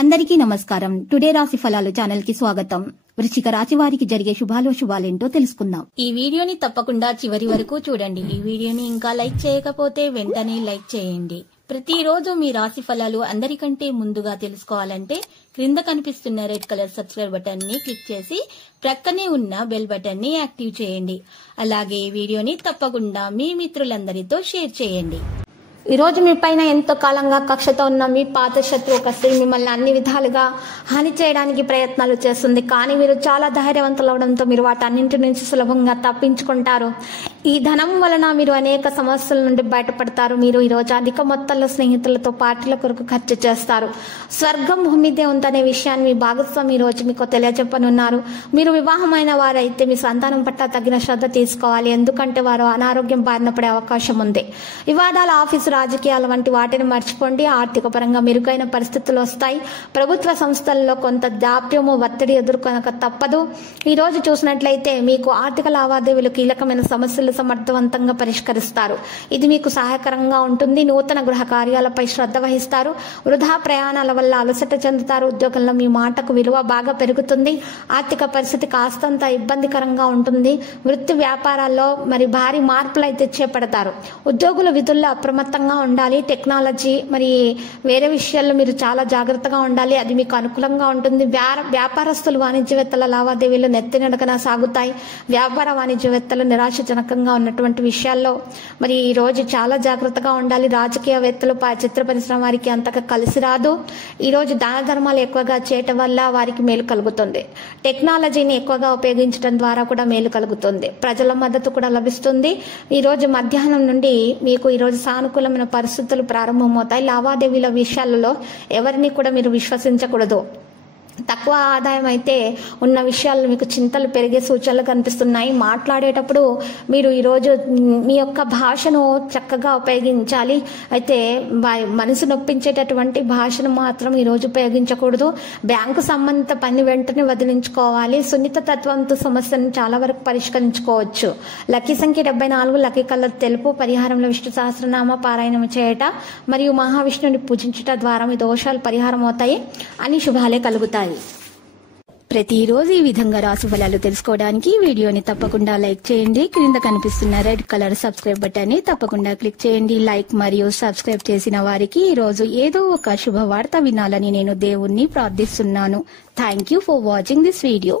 అందరికీ నమస్కారం. టుడే రాశి ఫలాలు ఛానల్ కి స్వాగతం. వృశ్చిక రాశి వారికి జరిగే శుభాలేంటో తెలుసుకుందాం. ఈ వీడియోని తప్పకుండా చివరి వరకు చూడండి. ఈ వీడియోని ఇంకా లైక్ చేయకపోతే వెంటనే లైక్ చేయండి. ప్రతిరోజు మీ రాశి ఫలాలు అందరికంటే ముందుగా తెలుసుకోవాలంటే క్రింద కనిపిస్తున్న రెడ్ కలర్ సబ్స్క్రైబ్ బటన్ ని క్లిక్ చేసి ప్రక్కనే ఉన్న బెల్ బటన్ ని యాక్టివ్ చేయండి. అలాగే ఈ వీడియోని తప్పకుండా మీ మిత్రులందరితో షేర్ చేయండి. ఈ రోజు మీ పైన ఎంతో కాలంగా కక్షతో ఉన్న మీ పాత శత్రువు ఒక స్త్రీ మిమ్మల్ని అన్ని విధాలుగా హాని చేయడానికి ప్రయత్నాలు చేస్తుంది. కానీ మీరు చాలా ధైర్యవంతులు అవడంతో మీరు వాటన్నింటి నుంచి సులభంగా తప్పించుకుంటారు. ఈ ధనం వలన మీరు అనేక సమస్యల నుండి బయటపడతారు. మీరు ఈ రోజు అధిక మొత్తంలో స్నేహితులతో పార్టీల కొరకు ఖర్చు చేస్తారు. స్వర్గం భూమి మీదే ఉందనే విషయాన్ని మీ భాగస్వామి ఈ రోజు మీకు తెలియజెప్పనున్నారు. మీరు వివాహమైన వారైతే మీ సంతానం పట్ల తగిన శ్రద్ధ తీసుకోవాలి. ఎందుకంటే వారు అనారోగ్యం బారిన పడే అవకాశం ఉంది. వివాదాల ఆఫీసు రాజకీయాల వంటి వాటిని మర్చిపోండి. ఆర్థిక పరంగా మెరుగైన పరిస్థితులు వస్తాయి. ప్రభుత్వ సంస్థల్లో కొంత జాప్యము ఒత్తిడి ఎదుర్కొనక తప్పదు. ఈ రోజు చూసినట్లయితే మీకు ఆర్థిక లావాదేవీలు కీలకమైన సమస్యలు సమర్థవంతంగా పరిష్కరిస్తారు. ఇది మీకు సహాయకరంగా ఉంటుంది. నూతన గృహ కార్యాలపై శ్రద్ధ వహిస్తారు. వృధా ప్రయాణాల వల్ల అలసట చెందుతారు. ఉద్యోగంలో మీ మాటకు విలువ బాగా పెరుగుతుంది. ఆర్థిక పరిస్థితి కాస్తంత ఇబ్బందికరంగా ఉంటుంది. వృత్తి వ్యాపారాల్లో భారీ మార్పులు అయితే చేపడతారు. ఉద్యోగుల విధుల్లో అప్రమత్తంగా ఉండాలి. టెక్నాలజీ వేరే విషయాల్లో మీరు చాలా జాగ్రత్తగా ఉండాలి. అది మీకు అనుకూలంగా ఉంటుంది. వ్యాపారస్తులు వాణిజ్యవేత్తల లావాదేవీలు నెత్తినడకన సాగుతాయి. వ్యాపార వాణిజ్యవేత్తలు నిరాశజనకంగా ఉన్నటువంటి విషయాల్లో ఈ రోజు చాలా జాగ్రత్తగా ఉండాలి. రాజకీయవేత్తలు చిత్ర పరిశ్రమ వారికి అంతగా కలిసి రాదు. ఈ రోజు దాన ధర్మాలు ఎక్కువగా చేయటం వల్ల వారికి మేలు కలుగుతుంది. టెక్నాలజీని ఎక్కువగా ఉపయోగించడం ద్వారా కూడా మేలు కలుగుతుంది. ప్రజల మద్దతు కూడా లభిస్తుంది. ఈ రోజు మధ్యాహ్నం నుండి మీకు ఈ రోజు సానుకూలమైన పరిస్థితులు ప్రారంభమవుతాయి. లావాదేవీల విషయాలలో ఎవరిని కూడా మీరు విశ్వసించకూడదు. తక్కువ ఆదాయం అయితే ఉన్న విషయాల్లో మీకు చింతలు పెరిగే సూచనలు కనిపిస్తున్నాయి. మాట్లాడేటప్పుడు మీరు ఈరోజు మీ యొక్క భాషను చక్కగా ఉపయోగించాలి. అయితే మనసు నొప్పించేటటువంటి భాషను మాత్రం ఈరోజు ఉపయోగించకూడదు. బ్యాంకు సంబంధిత పని వెంటనే వదిలించుకోవాలి. సున్నిత తత్వంతో సమస్యను చాలా వరకు పరిష్కరించుకోవచ్చు. లక్కీ సంఖ్య 74, లక్కీ కలర్ తెలుపు. పరిహారంలో విష్ణు సహస్రనామ పారాయణం చేయట మరియు మహావిష్ణుని పూజించట ద్వారా మీ దోషాలు పరిహారం అవుతాయి అని శుభాలే కలుగుతాయి. ప్రతిరోజు ఈ విధంగా రాశి ఫలాలు తెలుసుకోవడానికి వీడియోని తప్పకుండా లైక్ చేయండి. క్రింద కనిపిస్తున్న రెడ్ కలర్ సబ్స్క్రైబ్ బటన్ ని తప్పకుండా క్లిక్ చేయండి. లైక్ మరియు సబ్స్క్రైబ్ చేసిన వారికి ఈ రోజు ఏదో ఒక శుభవార్త వినాలని నేను దేవుణ్ణి ప్రార్థిస్తున్నాను. Thank you for watching this video.